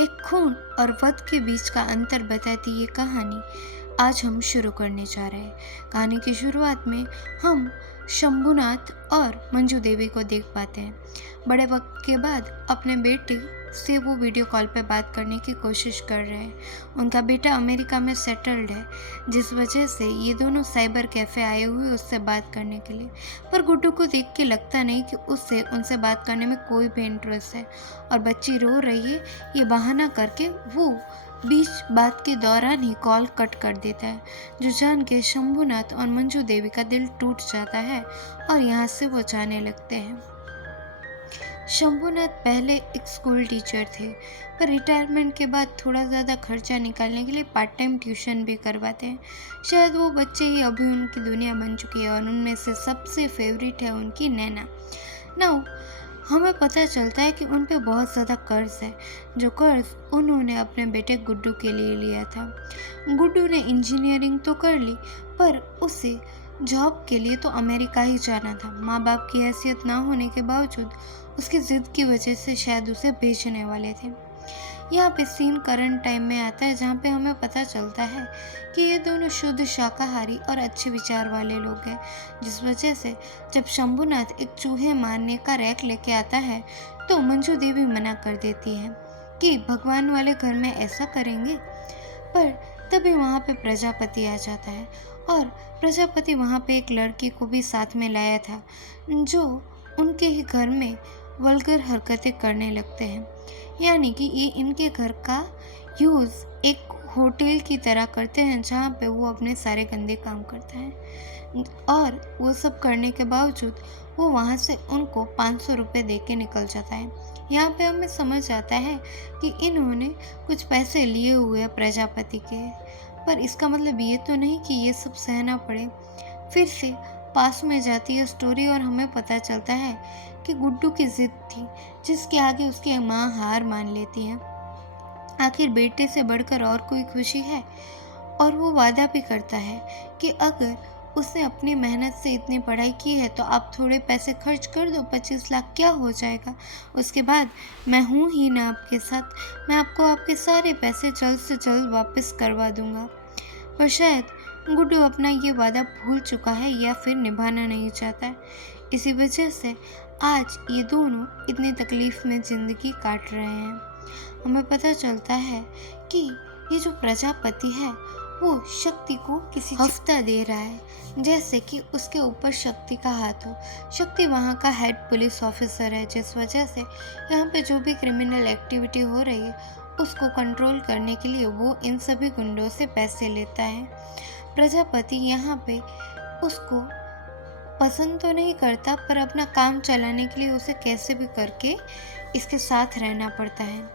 एक खून और वध के बीच का अंतर बताती ये कहानी आज हम शुरू करने जा रहे हैं। कहानी की शुरुआत में हम शंभुनाथ और मंजू देवी को देख पाते हैं। बड़े वक्त के बाद अपने बेटे से वो वीडियो कॉल पे बात करने की कोशिश कर रहे हैं। उनका बेटा अमेरिका में सेटल्ड है, जिस वजह से ये दोनों साइबर कैफ़े आए हुए उससे बात करने के लिए। पर गुड्डू को देख के लगता नहीं कि उससे उनसे बात करने में कोई भी इंटरेस्ट है, और बच्ची रो रही है ये बहाना करके वो बीच बात के दौरान ही कॉल कट कर देता है, जो जान के शंभुनाथ और मंजू देवी का दिल टूट जाता है और यहाँ से वो जाने लगते हैं। शंभुनाथ पहले एक स्कूल टीचर थे, पर रिटायरमेंट के बाद थोड़ा ज़्यादा खर्चा निकालने के लिए पार्ट टाइम ट्यूशन भी करवाते हैं। शायद वो बच्चे ही अभी उनकी दुनिया बन चुकी है, और उनमें से सबसे फेवरेट है उनकी नैना। नाउ हमें पता चलता है कि उन पे बहुत ज़्यादा कर्ज है, जो कर्ज उन्होंने अपने बेटे गुड्डू के लिए लिया था। गुड्डू ने इंजीनियरिंग तो कर ली, पर उसे जॉब के लिए तो अमेरिका ही जाना था। माँ बाप की हैसियत ना होने के बावजूद उसकी ज़िद की वजह से शायद उसे भेजने वाले थे। यहाँ पे सीन करंट टाइम में आता है, जहाँ पे हमें पता चलता है कि ये दोनों शुद्ध शाकाहारी और अच्छे विचार वाले लोग हैं, जिस वजह से जब शंभुनाथ एक चूहे मारने का रैक लेके आता है तो मंजू देवी मना कर देती है कि भगवान वाले घर में ऐसा करेंगे। पर तभी वहाँ पे प्रजापति आ जाता है, और प्रजापति वहाँ पे एक लड़की को भी साथ में लाया था, जो उनके ही घर में वल्गर हरकतें करने लगते हैं। यानी कि ये इनके घर का यूज़ एक होटल की तरह करते हैं, जहाँ पे वो अपने सारे गंदे काम करते हैं, और वो सब करने के बावजूद वो वहाँ से उनको 500 रुपये दे के निकल जाता है। यहाँ पे हमें समझ आता है कि इन्होंने कुछ पैसे लिए हुए हैं प्रजापति के, पर इसका मतलब ये तो नहीं कि ये सब सहना पड़े। फिर से पास में जाती है स्टोरी, और हमें पता चलता है कि गुड्डू की जिद थी, जिसके आगे उसकी माँ हार मान लेती है। आखिर बेटे से बढ़कर और कोई खुशी है, और वो वादा भी करता है कि अगर उसने अपनी मेहनत से इतनी पढ़ाई की है तो आप थोड़े पैसे खर्च कर दो, 25 लाख क्या हो जाएगा। उसके बाद मैं हूँ ही ना आपके साथ, मैं आपको आपके सारे पैसे जल्द से जल्द वापस करवा दूंगा। पर शायद गुड्डू अपना ये वादा भूल चुका है, या फिर निभाना नहीं चाहता है। इसी वजह से आज ये दोनों इतनी तकलीफ में ज़िंदगी काट रहे हैं। हमें पता चलता है कि ये जो प्रजापति है वो शक्ति को किसी हफ्ता दे रहा है, जैसे कि उसके ऊपर शक्ति का हाथ हो। शक्ति वहाँ का हेड पुलिस ऑफिसर है, जिस वजह से यहाँ पे जो भी क्रिमिनल एक्टिविटी हो रही है उसको कंट्रोल करने के लिए वो इन सभी गुंडों से पैसे लेता है। प्रजापति यहाँ पे उसको पसंद तो नहीं करता, पर अपना काम चलाने के लिए उसे कैसे भी करके इसके साथ रहना पड़ता है।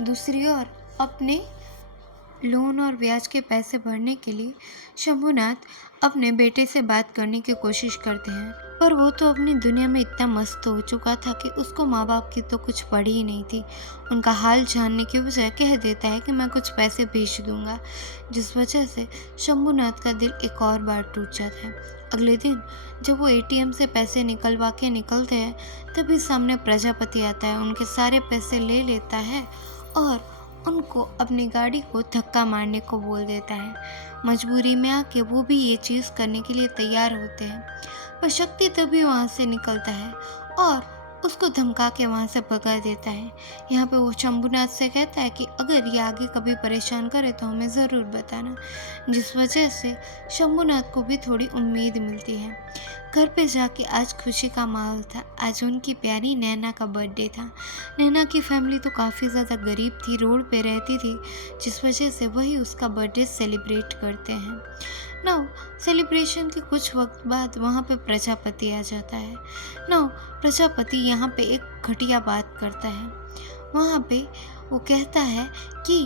दूसरी ओर अपने लोन और ब्याज के पैसे भरने के लिए शंभुनाथ अपने बेटे से बात करने की कोशिश करते हैं, पर वो तो अपनी दुनिया में इतना मस्त हो चुका था कि उसको माँ बाप की तो कुछ पड़ी ही नहीं थी। उनका हाल जानने की बजाय कह देता है कि मैं कुछ पैसे भेज दूंगा, जिस वजह से शंभुनाथ का दिल एक और बार टूट जाता है। अगले दिन जब वो एटीएम से पैसे निकलवा के निकलते हैं, तभी सामने प्रजापति आता है, उनके सारे पैसे ले लेता है और उनको अपनी गाड़ी को धक्का मारने को बोल देता है। मजबूरी में आके वो भी ये चीज़ करने के लिए तैयार होते हैं, पर शक्ति तभी वहाँ से निकलता है और उसको धमका के वहाँ से भगा देता है। यहाँ पे वो शंभुनाथ से कहता है कि अगर ये आगे कभी परेशान करे तो हमें ज़रूर बताना, जिस वजह से शंभुनाथ को भी थोड़ी उम्मीद मिलती है। घर पे जाके आज खुशी का माहौल था। आज उनकी प्यारी नैना का बर्थडे था। नैना की फैमिली तो काफ़ी ज़्यादा गरीब थी, रोड पे रहती थी, जिस वजह से वही उसका बर्थडे सेलिब्रेट करते हैं। नाउ सेलिब्रेशन के कुछ वक्त बाद वहाँ पे प्रजापति आ जाता है। नाउ प्रजापति यहाँ पे एक घटिया बात करता है। वहाँ पे वो कहता है कि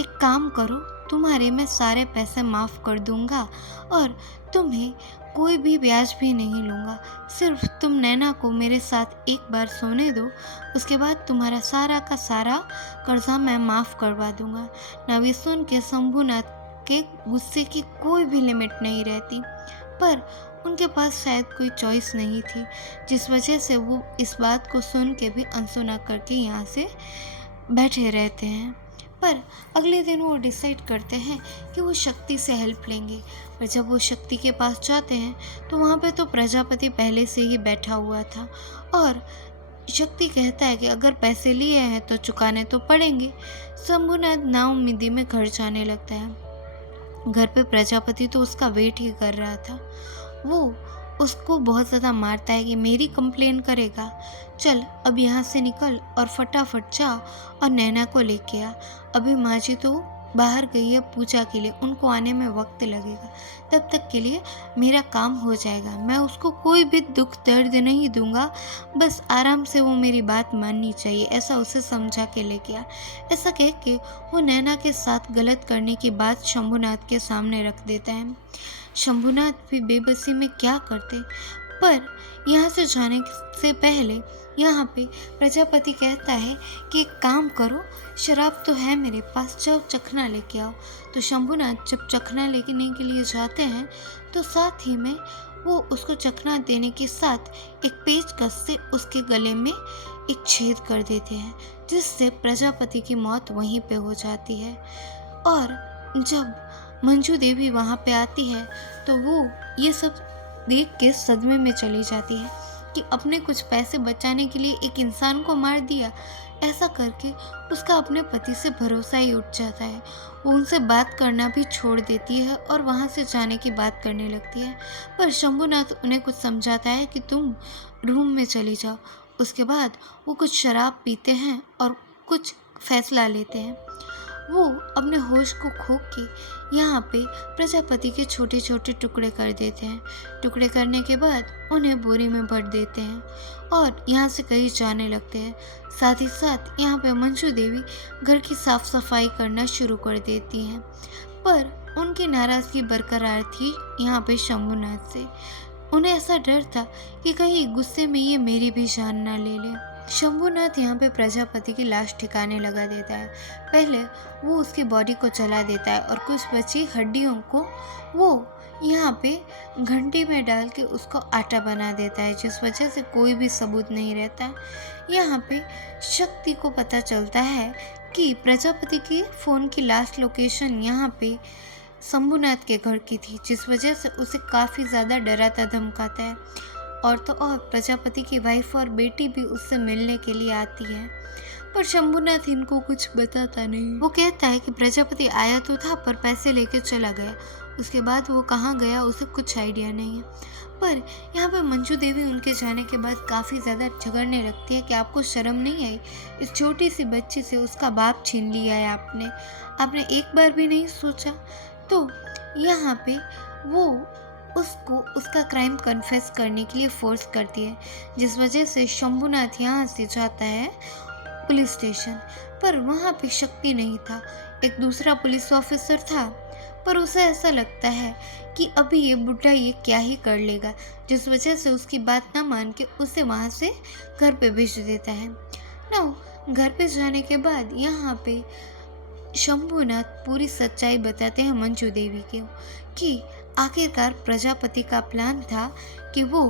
एक काम करो, तुम्हारे मैं सारे पैसे माफ़ कर दूँगा और तुम्हें कोई भी ब्याज भी नहीं लूँगा। सिर्फ तुम नैना को मेरे साथ एक बार सोने दो, उसके बाद तुम्हारा सारा का सारा कर्जा मैं माफ़ करवा दूँगा। नवी सुन के शंभुनाथ के गुस्से की कोई भी लिमिट नहीं रहती, पर उनके पास शायद कोई चॉइस नहीं थी, जिस वजह से वो इस बात को सुन के भी अनसुना करके यहाँ से बैठे रहते हैं। पर अगले दिन वो डिसाइड करते हैं कि वो शक्ति से हेल्प लेंगे। पर जब वो शक्ति के पास जाते हैं तो वहाँ पे तो प्रजापति पहले से ही बैठा हुआ था और शक्ति कहता है कि अगर पैसे लिए हैं तो चुकाने तो पड़ेंगे। शंभुनाथ नाउम्मीदी में घर जाने लगता है। घर पे प्रजापति तो उसका वेट ही कर रहा था। वो उसको बहुत ज़्यादा मारता है कि मेरी कंप्लेन करेगा, चल अब यहाँ से निकल और फटाफट जा और नैना को लेके आ। अभी माँ जी तो बाहर गई है पूजा के लिए, उनको आने में वक्त लगेगा, तब तक के लिए मेरा काम हो जाएगा। मैं उसको कोई भी दुख दर्द नहीं दूंगा, बस आराम से वो मेरी बात माननी चाहिए, ऐसा उसे समझा के लेके आ। ऐसा कह के वो नैना के साथ गलत करने की बात शंभुनाथ के सामने रख देता है। शंभुनाथ भी बेबसी में क्या करते, पर यहाँ से जाने से पहले यहाँ पे प्रजापति कहता है कि एक काम करो, शराब तो है मेरे पास, जाओ चखना लेके आओ। तो शंभुनाथ जब चखना लेने के लिए जाते हैं तो साथ ही में वो उसको चखना देने के साथ एक पेचकस से उसके गले में एक छेद कर देते हैं, जिससे प्रजापति की मौत वहीं पे हो जाती है। और जब मंजू देवी वहाँ पे आती है तो वो ये सब देख के सदमे में चली जाती है कि अपने कुछ पैसे बचाने के लिए एक इंसान को मार दिया। ऐसा करके उसका अपने पति से भरोसा ही उठ जाता है। वो उनसे बात करना भी छोड़ देती है और वहाँ से जाने की बात करने लगती है। पर शंभुनाथ उन्हें कुछ समझाता है कि तुम रूम में चली जाओ। उसके बाद वो कुछ शराब पीते हैं और कुछ फैसला लेते हैं। वो अपने होश को खो के यहाँ पे प्रजापति के छोटे छोटे टुकड़े कर देते हैं। टुकड़े करने के बाद उन्हें बोरी में भर देते हैं और यहाँ से कहीं जाने लगते हैं। साथ ही साथ यहाँ पे मंजू देवी घर की साफ सफाई करना शुरू कर देती हैं, पर उनकी नाराज़गी बरकरार थी यहाँ पे शंभुनाथ से। उन्हें ऐसा डर था कि कहीं गुस्से में ये मेरी भी जान ना ले ले। शंभुनाथ यहाँ पे प्रजापति की लाश ठिकाने लगा देता है। पहले वो उसकी बॉडी को जला देता है और कुछ बची हड्डियों को वो यहाँ पे घंटी में डाल के उसको आटा बना देता है, जिस वजह से कोई भी सबूत नहीं रहता। यहाँ पे शक्ति को पता चलता है कि प्रजापति की फ़ोन की लास्ट लोकेशन यहाँ पे शंभुनाथ के घर की थी, जिस वजह से उसे काफ़ी ज़्यादा डराता धमकाता है। और तो और प्रजापति की वाइफ और बेटी भी उससे मिलने के लिए आती है, पर शंभुनाथ इनको कुछ बताता नहीं। वो कहता है कि प्रजापति आया तो था पर पैसे लेके चला गया, उसके बाद वो कहाँ गया उसे कुछ आइडिया नहीं है। पर यहाँ पे मंजू देवी उनके जाने के बाद काफ़ी ज़्यादा झगड़ने लगती है कि आपको शर्म नहीं आई, इस छोटी सी बच्ची से उसका बाप छीन लिया है आपने एक बार भी नहीं सोचा। तो यहाँ पे वो उसको उसका क्राइम कन्फेस करने के लिए फोर्स करती है, जिस वजह से शंभुनाथ यहाँ से जाता है पुलिस स्टेशन। पर वहाँ पे शक्ति नहीं था, एक दूसरा पुलिस ऑफिसर था, पर उसे ऐसा लगता है कि अभी ये बुढ़ा ये क्या ही कर लेगा, जिस वजह से उसकी बात ना मान के उसे वहाँ से घर पे भेज देता है। घर पे जाने के बाद यहाँ पे शंभुनाथ पूरी सच्चाई बताते हैं मंजू देवी को कि आखिरकार प्रजापति का प्लान था कि वो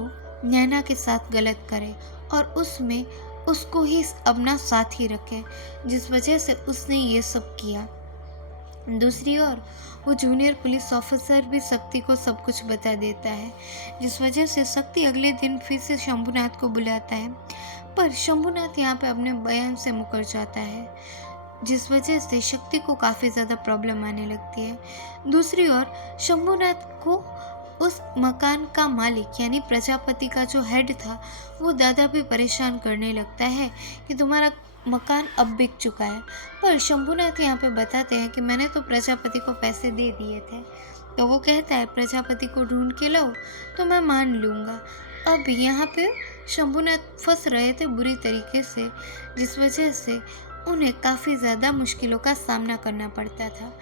नैना के साथ गलत करे और उसमें उसको ही अपना साथी रखे, जिस वजह से उसने ये सब किया। दूसरी ओर वो जूनियर पुलिस ऑफिसर भी शक्ति को सब कुछ बता देता है, जिस वजह से शक्ति अगले दिन फिर से शंभुनाथ को बुलाता है, पर शंभुनाथ यहाँ पे अपने बयान से मुकर जाता है, जिस वजह से शक्ति को काफ़ी ज़्यादा प्रॉब्लम आने लगती है। दूसरी ओर शंभुनाथ को उस मकान का मालिक यानी प्रजापति का जो हेड था वो दादा भी परेशान करने लगता है कि तुम्हारा मकान अब बिक चुका है। पर शंभुनाथ यहाँ पे बताते हैं कि मैंने तो प्रजापति को पैसे दे दिए थे। तो वो कहता है प्रजापति को ढूंढ के लाओ तो मैं मान लूँगा। अब यहाँ पे शंभुनाथ फंस रहे थे बुरी तरीके से, जिस वजह से उन्हें काफ़ी ज़्यादा मुश्किलों का सामना करना पड़ता था।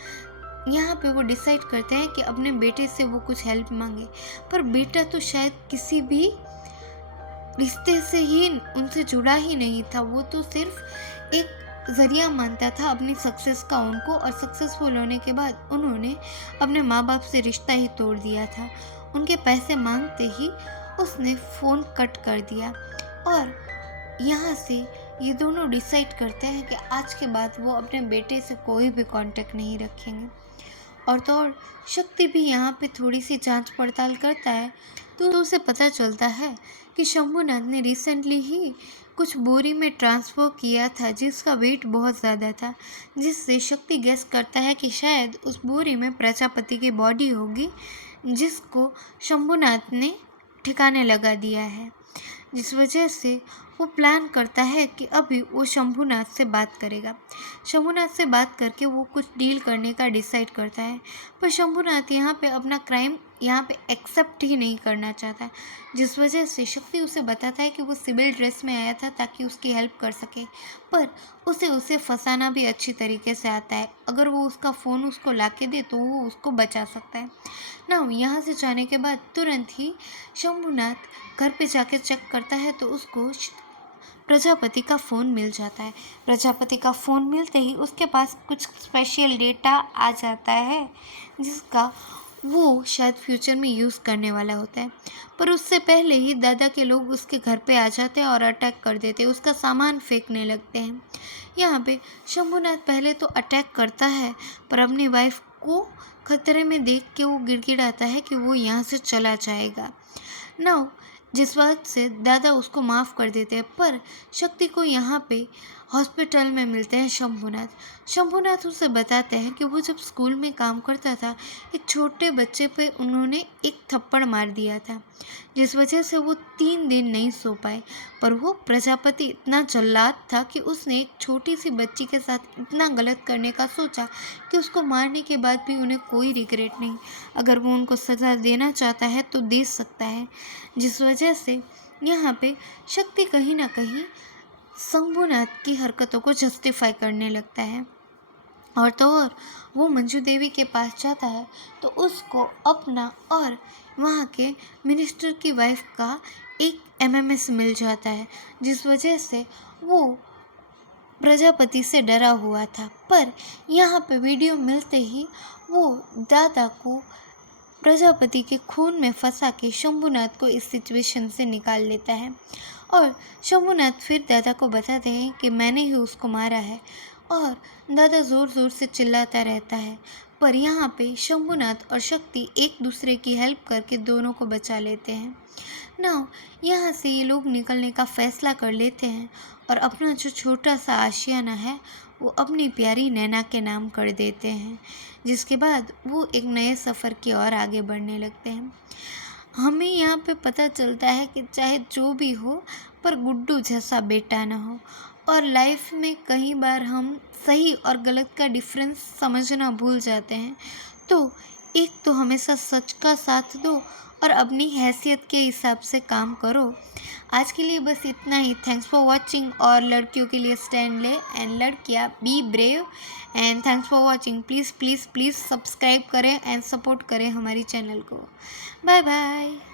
यहाँ पे वो डिसाइड करते हैं कि अपने बेटे से वो कुछ हेल्प मांगे, पर बेटा तो शायद किसी भी रिश्ते से ही उनसे जुड़ा ही नहीं था, वो तो सिर्फ एक ज़रिया मानता था अपनी सक्सेस का उनको, और सक्सेसफुल होने के बाद उन्होंने अपने माँ बाप से रिश्ता ही तोड़ दिया था। उनके पैसे मांगते ही उसने फ़ोन कट कर दिया और यहाँ से ये दोनों डिसाइड करते हैं कि आज के बाद वो अपने बेटे से कोई भी कांटेक्ट नहीं रखेंगे। और तो और शक्ति भी यहाँ पे थोड़ी सी जांच पड़ताल करता है तो उसे पता चलता है कि शंभुनाथ ने रिसेंटली ही कुछ बोरी में ट्रांसफ़र किया था जिसका वेट बहुत ज़्यादा था, जिससे शक्ति गेस करता है कि शायद उस बोरी में प्रजापति की बॉडी होगी जिसको शंभुनाथ ने ठिकाने लगा दिया है। जिस वजह से वो प्लान करता है कि अभी वो शंभुनाथ से बात करेगा। शंभुनाथ से बात करके वो कुछ डील करने का डिसाइड करता है, पर शंभुनाथ यहाँ पे अपना क्राइम यहाँ पे एक्सेप्ट ही नहीं करना चाहता, जिस वजह से शक्ति उसे बताता है कि वो सिविल ड्रेस में आया था ताकि उसकी हेल्प कर सके, पर उसे फंसाना भी अच्छी तरीके से आता है। अगर वो उसका फ़ोन उसको ला के दे तो वो उसको बचा सकता है ना। यहाँ से जाने के बाद तुरंत ही शंभुनाथ घर पे जाके चेक करता है तो उसको प्रजापति का फ़ोन मिल जाता है। प्रजापति का फ़ोन मिलते ही उसके पास कुछ स्पेशल डेटा आ जाता है जिसका वो शायद फ्यूचर में यूज़ करने वाला होता है, पर उससे पहले ही दादा के लोग उसके घर पे आ जाते हैं और अटैक कर देते हैं, उसका सामान फेंकने लगते हैं। यहाँ पे शंभुनाथ पहले तो अटैक करता है, पर अपनी वाइफ को खतरे में देख के वो गिड़गिड़ाता है कि वो यहाँ से चला जाएगा ना, जिस बात से दादा उसको माफ़ कर देते हैं। पर शक्ति को यहाँ पे हॉस्पिटल में मिलते हैं शंभुनाथ उसे बताते हैं कि वो जब स्कूल में काम करता था एक छोटे बच्चे पे उन्होंने एक थप्पड़ मार दिया था, जिस वजह से वो 3 दिन नहीं सो पाए। पर वो प्रजापति इतना जल्लाद था कि उसने एक छोटी सी बच्ची के साथ इतना गलत करने का सोचा कि उसको मारने के बाद भी उन्हें कोई रिग्रेट नहीं। अगर वो उनको सज़ा देना चाहता है तो दे सकता है, जिस वजह से यहाँ पे शक्ति कहीं ना कहीं शंभुनाथ की हरकतों को जस्टिफाई करने लगता है। और तो और वो मंजू देवी के पास जाता है तो उसको अपना और वहाँ के मिनिस्टर की वाइफ का एक एमएमएस मिल जाता है, जिस वजह से वो प्रजापति से डरा हुआ था। पर यहाँ पे वीडियो मिलते ही वो दादा को प्रजापति के खून में फंसा के शंभुनाथ को इस सिचुएशन से निकाल लेता है। और शंभुनाथ फिर दादा को बताते हैं कि मैंने ही उसको मारा है, और दादा ज़ोर ज़ोर से चिल्लाता रहता है। पर यहाँ पे शंभुनाथ और शक्ति एक दूसरे की हेल्प करके दोनों को बचा लेते हैं ना। यहाँ से ये लोग निकलने का फ़ैसला कर लेते हैं और अपना जो छोटा सा आशियाना है वो अपनी प्यारी नैना के नाम कर देते हैं, जिसके बाद वो एक नए सफ़र की ओर आगे बढ़ने लगते हैं। हमें यहाँ पे पता चलता है कि चाहे जो भी हो पर गुड्डू जैसा बेटा ना हो, और लाइफ में कई बार हम सही और गलत का डिफरेंस समझना भूल जाते हैं। तो एक तो हमेशा सच का साथ दो और अपनी हैसियत के हिसाब से काम करो। आज के लिए बस इतना ही। Thanks for watching. और लड़कियों के लिए स्टैंड ले एंड लड़कियाँ be brave. And thanks for watching. Please please please subscribe करें एंड सपोर्ट करें हमारी चैनल को। Bye bye.